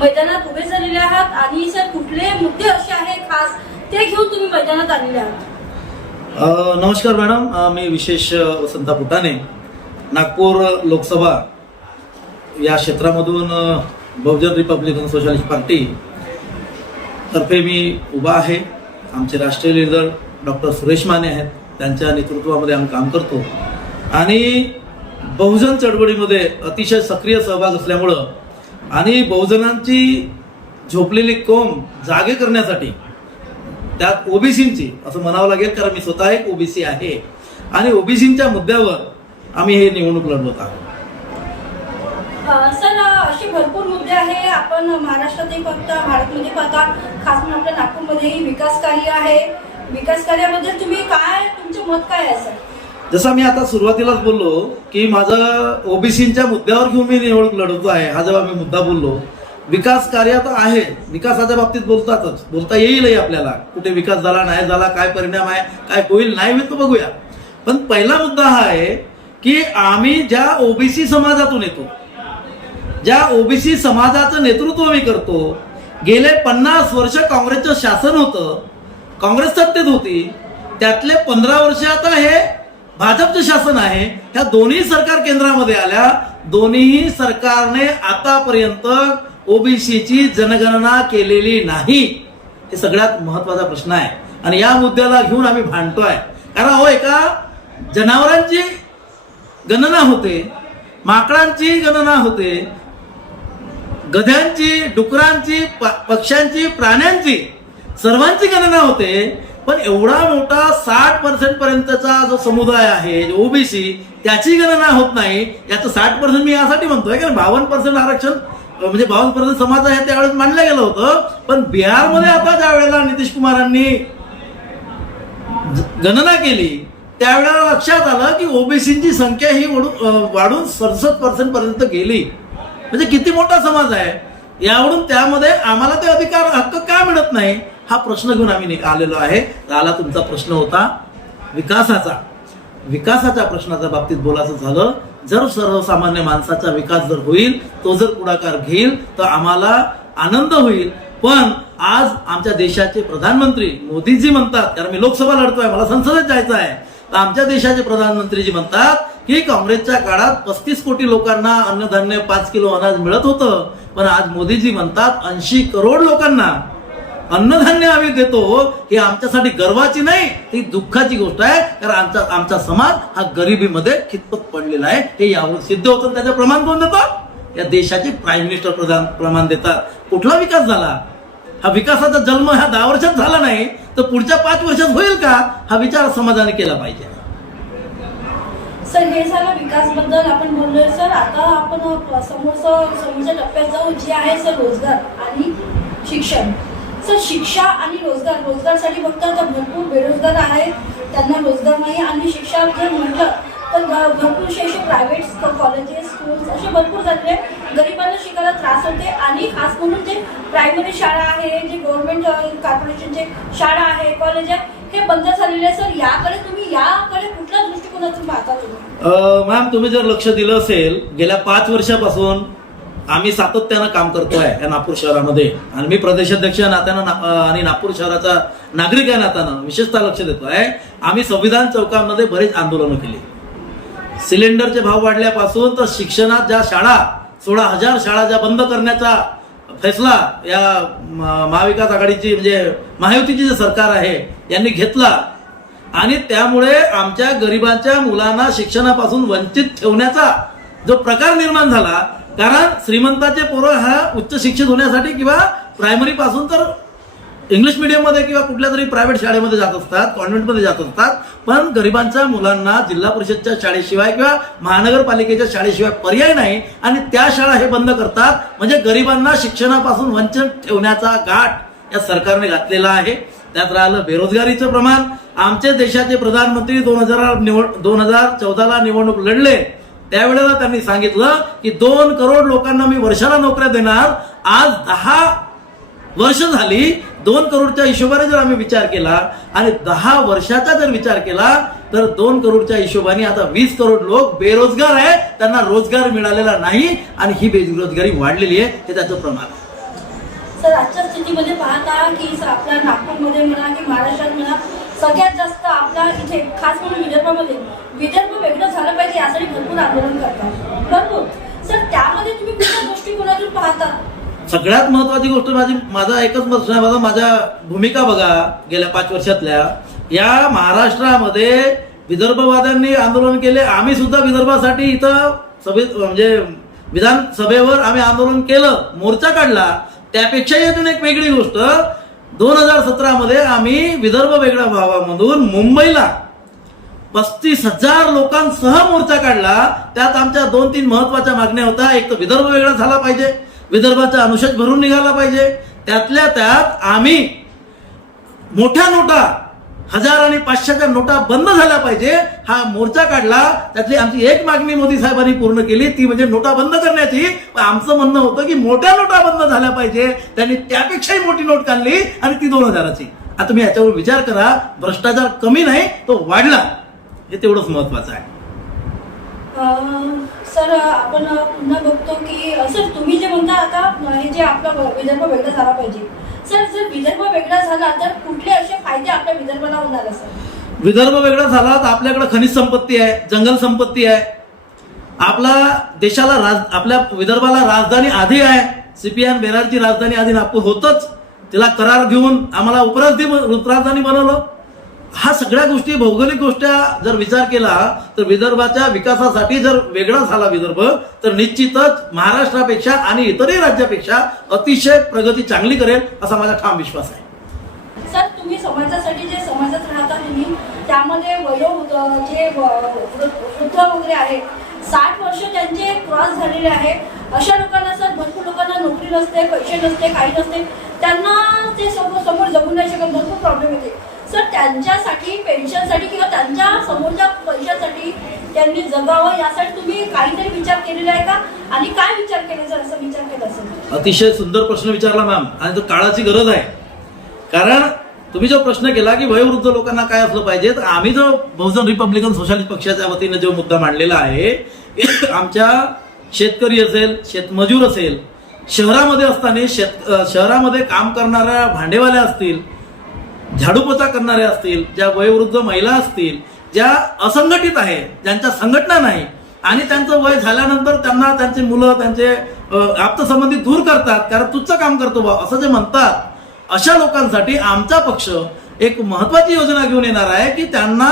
मैदानात उभे झालेले आहात आणि सर कुठले मुद्दे असे आहे खास ते घेऊन तुम्ही मैदानात आलेले आहात? नमस्कार मॅडम, मी विशेष वसंता पुटाणे, नागपूर लोकसभा या क्षेत्रामधून बहुजन रिपब्लिकन सोशलिस्ट पार्टी तर्फे मी उभा आहे. आमचे राष्ट्रीय लीडर डॉक्टर सुरेश माने आहेत, त्यांच्या नेतृत्वामध्ये आम्ही काम करतो आणि बहुजन चळवळीमध्ये अतिशय सक्रिय सहभाग असल्यामुळं आणि बहुजनांची झोपलेली कोम जागे करण्यासाठी, त्यात ओबीसींची असं म्हणावं लागेल कारण मी स्वतः एक ओबीसी आहे आणि ओबीसींच्या मुद्द्यावर आम्ही हे निवडणूक लढवत आहोत. सर असे भरपूर मुद्दे आहे. आपण महाराष्ट्रातही पाहता, भारतमध्ये पाहता, खास करून आपल्या नागपूरमध्येही विकास कार्य आहे. विकास कार्याबद्दल तुम्ही काय, तुमचं मत काय आहे सर? जसं मी आता सुरुवातीलाच बोललो की माझं ओबीसींच्या मुद्द्यावर घेऊन मी निवडणूक लढवतो आहे. हा जेव्हा मी मुद्दा बोललो, विकास कार्य तर आहे, विकासाच्या बाबतीत बोलता येईलही आपल्याला, कुठे विकास झाला नाही झाला, काय परिणाम आहे, काय होईल नाही होईल तो बघूया. पण पहिला मुद्दा हा आहे की आम्ही ज्या ओबीसी समाजातून येतो, ज्या ओबीसी समाजाचं नेतृत्व मी करतो, गेले 50 वर्ष काँग्रेसचं शासन होतं, काँग्रेस सत्तेत होती, त्यातले 15 वर्ष आता हे भाजपचं शासन आहे. ह्या दोन्ही सरकार केंद्रामध्ये आल्या, दोन्ही सरकारने आतापर्यंत ओबीसीची जनगणना केलेली नाही. हे सगळ्यात महत्वाचा प्रश्न आहे आणि या मुद्द्याला घेऊन आम्ही भांडतोय. कारण एका जनावरांची गणना होते, माकडांची गणना होते, गध्यांची, डुकरांची, पक्ष्यांची, प्राण्यांची, सर्वांची गणना होते. पण एवढा मोठा 60% पर्यंतचा जो समुदाय आहे ओबीसी, त्याची गणना होत नाही. याचं 60% मी यासाठी म्हणतोय कारण 52% आरक्षण म्हणजे 52% समाज आहे त्यावेळेस मांडलं गेलं होतं. पण बिहारमध्ये आता ज्या वेळेला नितीश कुमारांनी गणना केली त्यावेळेला लक्षात आलं की ओबीसीची संख्या ही वाढून 67% पर्यंत गेली. म्हणजे किती मोठा समाज आहे. यावरून त्यामध्ये आम्हाला ते अधिकार हक्क का मिळत नाही हा प्रश्न घेऊन आम्ही आलेलो आहे. आला तुमचा प्रश्न होता विकासाच्या प्रश्नाच्या बाबतीत बोलायचं झालं, जर सर्वसामान्य माणसाचा विकास जर होईल, तो जर पुढाकार घेईल तर आम्हाला आनंद होईल. पण आज आमच्या देशाचे प्रधानमंत्री मोदीजी म्हणतात, कारण मी लोकसभा लढतोय, मला संसदेत जायचं आहे, तर आमच्या देशाचे प्रधानमंत्रीजी म्हणतात की काँग्रेसच्या काळात 35 कोटी लोकांना अन्नधान्य 5 किलो अनाज मिळत होतं, पण आज मोदीजी म्हणतात 80 करोड लोकांना अन्नधान्य आम्ही देतो. ही आमच्यासाठी गर्वाची नाही, ही दुःखाची गोष्ट आहे. कारण आमचा समाज हा गरिबीमध्ये खितपत पडलेला आहे. हे यावर सिद्ध होतं. त्याचं प्रमाण कोण देतं? या देशाचे प्राईम मिनिस्टर प्रमाण देतात. कुठला विकास झाला? हा विकासाचा जन्म ह्या 10 वर्षात झाला नाही तर पुढच्या 5 वर्षात होईल का? हा विचार समाजाने केला पाहिजे. सर हे झालं विकास बद्दल आपण बोललोय. सर आता आपण समोरच्या टप्प्यात जाऊ, जे आहे सर रोजगार आणि शिक्षण. सर शिक्षा आणि रोजगारसाठी बघता तर भरपूर बेरोजगार आहेत, त्यांना रोजगार नाही. आणि शिक्षा जर म्हटलं तर भरपूरसे असे प्रायव्हेट कॉलेजेस, स्कूल्स असे भरपूर झालेले, गरिबांना शिकायला त्रास होते. आणि खास म्हणून जे प्रायमरी शाळा आहे, जे गव्हर्नमेंट कॉर्पोरेशनचे शाळा आहे, कॉलेज आहे, हे बंद झालेले. सर याकडे कुठल्या दृष्टिकोनातून पाहता तुम्ही? मॅम, तुम्ही जर लक्ष दिलं असेल, गेल्या 5 वर्षापासून आम्ही सातत्यानं काम करतोय या नागपूर शहरामध्ये आणि मी प्रदेशाध्यक्ष या नात्यानं आणि नागपूर शहराचा नागरिक या नात्यानं विशेषतः लक्ष देतोय. आम्ही संविधान चौकामध्ये बरेच आंदोलनं केली. सिलेंडरचे भाव वाढल्यापासून तर शिक्षणात ज्या शाळा 16,000 शाळा ज्या बंद करण्याचा फैसला या महाविकास आघाडीची म्हणजे महायुतीची जे सरकार आहे यांनी घेतला आणि त्यामुळे आमच्या गरिबांच्या मुलांना शिक्षणापासून वंचित ठेवण्याचा जो प्रकार निर्माण झाला. कारण श्रीमंताचे पोरं हा उच्च शिक्षित होण्यासाठी किंवा प्रायमरी पासून तर इंग्लिश मीडियममध्ये किंवा कुठल्या तरी प्रायव्हेट शाळेमध्ये जात असतात, कॉन्व्हेंटमध्ये जात असतात, पण गरिबांच्या मुलांना जिल्हा परिषदच्या शाळेशिवाय किंवा महानगरपालिकेच्या शाळेशिवाय पर्याय नाही आणि त्या शाळा हे बंद करतात. म्हणजे गरिबांना शिक्षणापासून वंचित ठेवण्याचा घाट या सरकारने घातलेला आहे. त्यात राहिलं बेरोजगारीचं प्रमाण. आमचे देशाचे प्रधानमंत्री 2014ला निवडणूक लढले त्यावेळेला त्यांनी सांगितलं की 2 करोड लोकांना मी वर्षाला नोकऱ्या देणार. आज 10 वर्ष झाली. 2 करोडच्या हिशोबाने जर आम्ही विचार केला आणि 10 वर्षाचा जर विचार केला तर 2 करोडच्या हिशोबाने आता 20 करोड लोक बेरोजगार आहे, त्यांना रोजगार मिळालेला नाही आणि ही बेरोजगारी वाढलेली आहे. हे त्याचं प्रमाण आहे. सर आजच्या स्थितीमध्ये पाहता की आपल्या नागपूरमध्ये म्हणा की महाराष्ट्रात म्हणा सगळ्यात जास्त आपल्या इथे खास करून विदर्भामध्ये विदर्भ वेगळं झालं पाहिजे यासाठी भरपूर आंदोलन करतात. भरपूर सर त्यामध्ये तुम्ही कुठल्या दृष्टिकोनातून पाहता? सगळ्यात महत्वाची गोष्ट माझा एकच प्रश्न आहे बघा, माझ्या भूमिका बघा गेल्या 5 वर्षातल्या. या महाराष्ट्रामध्ये विदर्भवाद्यांनी आंदोलन केले, आम्ही सुद्धा विदर्भासाठी इथं सभेत म्हणजे विधानसभेवर आम्ही आंदोलन केलं, मोर्चा काढला. त्यापेक्षाही अजून एक वेगळी गोष्ट, 2017 आम्ही विदर्भ वेगळा भावामधून मुंबईला 35,000 लोकांसह मोर्चा काढला. त्यात आमच्या 2-3 महत्वाच्या मागण्या होत्या. एक तर विदर्भ वेगळा झाला पाहिजे, विदर्भाचा अनुशेष भरून निघाला पाहिजे. त्यातल्या त्यात आम्ही मोठ्या नोटा 1000 आणि 500च्या नोटा बंद झाल्या पाहिजे हा मोर्चा काढला. त्यातली आमची एक मागणी मोदी साहेबांनी पूर्ण केली, ती म्हणजे नोटा बंद करण्याची. आमचं म्हणणं होतं की मोठ्या नोटा बंद झाल्या पाहिजे, त्यांनी त्यापेक्षाही मोठी नोट काढली आणि ती 2000ची. आता तुम्ही याच्यावर विचार करा, भ्रष्टाचार कमी नाही तो वाढला, हे तेवढंच महत्वाचं आहे. सर आपण पुन्हा बघतो की सर तुम्ही जे म्हणता आता हे जे आपला विदर्भ वेगळा झाला पाहिजे, सर जर विदर्भ वेगळा झाला तर कुठले असे फायदे आपल्या विदर्भाला होणार? सर विदर्भ वेगळा झाला तर आपल्याकडे खनिज संपत्ती आहे, जंगल संपत्ती आहे. आपला देशाला आपल्या विदर्भाला राजधानी आधी आहे. CPN बेरारची राजधानी आधी नागपूर होतच, तिला करार घेऊन आम्हाला उपराजधानी बनवलं. हा सगळ्या गोष्टी भौगोलिक गोष्टी जर विचार केला तर विदर्भाच्या विकासासाठी जर वेगळा झाला विदर्भ तर निश्चितच महाराष्ट्रापेक्षा आणि इतरही राज्यापेक्षा अतिशय प्रगती चांगली करेल असा माझा ठाम विश्वास आहे. सर तुम्ही समाजासाठी जे समाजात राहता तुम्ही त्यामध्ये जे वृद्ध वगैरे आहे 60 वर्ष त्यांचे क्रॉस झालेले आहे, अशा लोकांना सर भरपूर लोकांना नोकरी नसते, पैसे नसते, काही नसते, त्यांना ते समोर जगू नाही शकत, भरपूर प्रॉब्लेम येते. सर त्यांच्यासाठी पेन्शनसाठी किंवा त्यांच्या समोरच्या पैशासाठी त्यांनी जगावं यासाठी तुम्ही काहीतरी विचार केलेला आहे का आणि काय विचार केले जर असं विचार केला असेल? अतिशय सुंदर प्रश्न विचारला मॅम, आणि तो काळाची गरज आहे. कारण तुम्ही जो प्रश्न केला की वयोवृद्ध लोकांना काय असलं पाहिजे, तर आम्ही जो बहुजन रिपब्लिकन सोशलिस्ट पक्षाच्या वतीने जो मुद्दा मांडलेला आहे, आमच्या शेतकरी असेल, शेतमजूर असेल, शहरामध्ये असताना शहरामध्ये काम करणाऱ्या भांडेवाल्या असतील, झाडूपोछा करणारे असतील, ज्या वयोवृद्ध महिला असतील, ज्या असंघटित आहे, ज्यांच्या संघटना नाही आणि त्यांचं वय झाल्यानंतर त्यांना त्यांचे मुलं त्यांचे आप्तसंबंधी दूर करतात कारण तुच्छ काम करतो बा असं जे म्हणतात, अशा लोकांसाठी आमचा पक्ष एक महत्वाची योजना घेऊन येणार आहे की त्यांना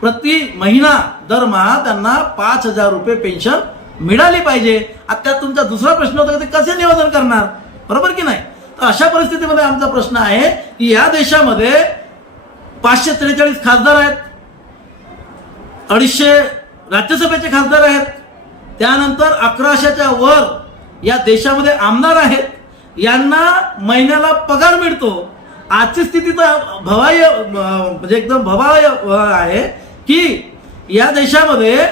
प्रति महिना दरमहा त्यांना 5,000 रुपये पेन्शन मिळाली पाहिजे. आता तुमचा दुसरा प्रश्न होता की ते कसे नियोजन करणार, बरोबर की नाही? तर अशा परिस्थितीमध्ये आमचा प्रश्न आहे की या देशामध्ये 543 खासदार आहेत, 250 राज्यसभेचे खासदार आहेत, त्यानंतर 1100च्या वर या देशामध्ये आमदार आहेत, यांना महिन्याला पगार मिळतो. आजची स्थिती तर भवाय म्हणजे एकदम भवाय आहे की या देशामध्ये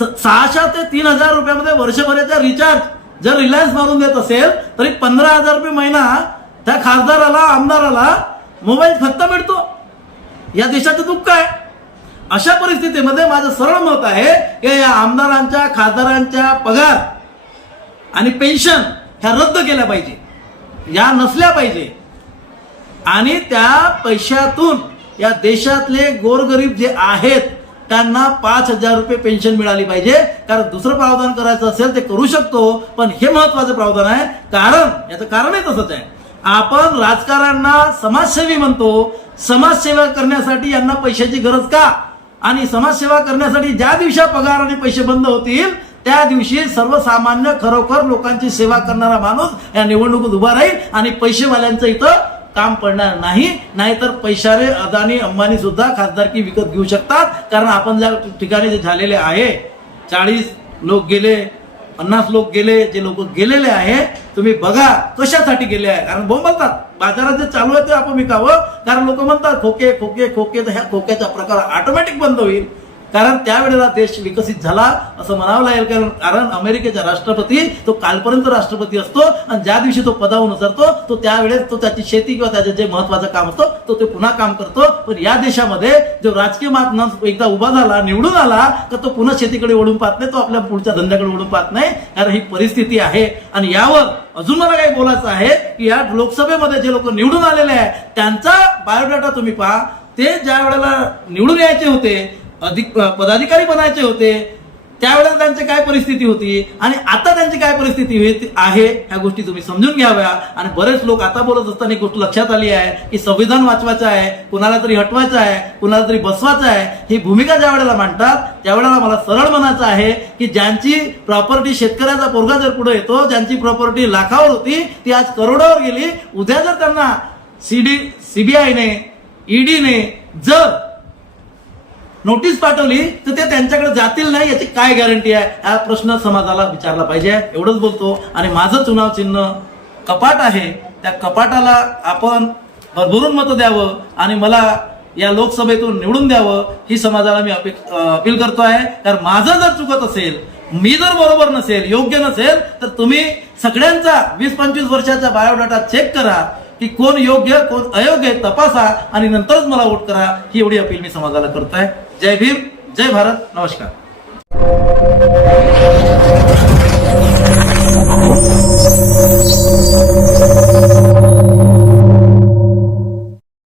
600 ते 3,000 रुपयामध्ये वर्षभराचा रिचार्ज जर रिलायन्स मारून देत असेल तरी 15,000 रुपये महिना त्या खासदाराला आमदाराला मोबाईल फक्त मिळतो. या देशाचं दुःख आहे. अशा परिस्थितीमध्ये माझं सरळ मत आहे की या आमदारांच्या खासदारांच्या पगार आणि पेन्शन ह्या रद्द केल्या पाहिजे, या नसल्या पाहिजे आणि त्या पैशातून या देशातले गोरगरीब जे आहेत त्यांना 5,000 रुपये पेन्शन मिळाली पाहिजे. कारण दुसरं प्रावधान करायचं असेल ते करू शकतो, पण हे महत्वाचं प्रावधान आहे. कारण याचं कारणही तसंच आहे. आपण राजकारण्यांना समाजसेवी म्हणतो, समाजसेवा करण्यासाठी यांना पैशाची गरज का? आणि समाजसेवा करण्यासाठी ज्या दिवशी पगार आणि पैसे बंद होतील त्या दिवशी सर्वसामान्य खरोखर लोकांची सेवा करणारा माणूस या निवडणुकीत उभा राहील आणि पैसेवाल्यांचं इथं काम पडणार नाही. नाहीतर पैशाने अदानी अंबानी सुद्धा खासदारकी विकत घेऊ शकतात. कारण आपण ज्या ठिकाणी जे झालेले आहे 40 लोक गेले, 50 लोक गेले, जे लोक गेलेले आहे तुम्ही बघा कशासाठी गेले आहे. कारण बोंबलतात बाजारात जे चालू आहे ते आपण विकावं. कारण लोक म्हणतात खोके खोके खोके, तर ह्या खोक्याचा प्रकार ऑटोमॅटिक बंद होईल. कारण त्यावेळेला देश विकसित झाला असं म्हणावं लागेल. कारण अमेरिकेचा राष्ट्रपती तो कालपर्यंत राष्ट्रपती असतो आणि ज्या दिवशी तो पदावरून उतरतो तो त्यावेळेस तो त्याची शेती किंवा त्याचे जे महत्वाचं काम असतं तो ते पुन्हा काम करतो. पण या देशामध्ये जो राजकीय मात एकदा उभा झाला, निवडून आला तर तो पुन्हा शेतीकडे वळून पाहत नाही, तो आपल्या पुढच्या धंद्याकडे वळून पाहत नाही. कारण ही परिस्थिती आहे. आणि यावर अजून मला काही बोलायचं आहे की या लोकसभेमध्ये जे लोक निवडून आलेले आहेत त्यांचा बायोडाटा तुम्ही पहा. ते ज्या वेळेला निवडून यायचे होते, पदाधिकारी बनायचे होते, त्यावेळेला त्यांची काय परिस्थिती होती आणि आता त्यांची काय परिस्थिती आहे ह्या गोष्टी तुम्ही समजून घ्याव्या. आणि बरेच लोक आता बोलत असताना एक गोष्ट लक्षात आली आहे की संविधान वाचवायचं आहे, कुणाला तरी हटवायचं आहे, कुणाला तरी बसवायचं आहे. ही भूमिका ज्या वेळेला मांडतात त्यावेळेला मला सरळ म्हणायचं आहे की ज्यांची प्रॉपर्टी, शेतकऱ्याचा पोरगा जर पुढे येतो, ज्यांची प्रॉपर्टी लाखावर होती ती आज करोडावर गेली, उद्या जर त्यांना सीबीआयने, ईडीने जर नोटीस पाठवली तर ते त्यांच्याकडे जातील नाही याची काय गॅरंटी आहे? हा प्रश्न समाजाला विचारला पाहिजे. एवढंच बोलतो. आणि माझं चुनाव चिन्ह कपाट आहे. त्या कपाटाला आपण भरभरून मतं द्यावं आणि मला या लोकसभेतून निवडून द्यावं ही समाजाला मी अपील करतो आहे. कारण माझं जर चुकत असेल, मी जर बरोबर नसेल, योग्य नसेल तर तुम्ही सगळ्यांचा 20-25 वर्षाचा बायोडाटा चेक करा की कोण योग्य कोण अयोग्य तपासा आणि नंतरच मला वोट करा. ही एवढी अपील मी समाजाला करतोय. जय भीम, जय भारत, नमस्कार.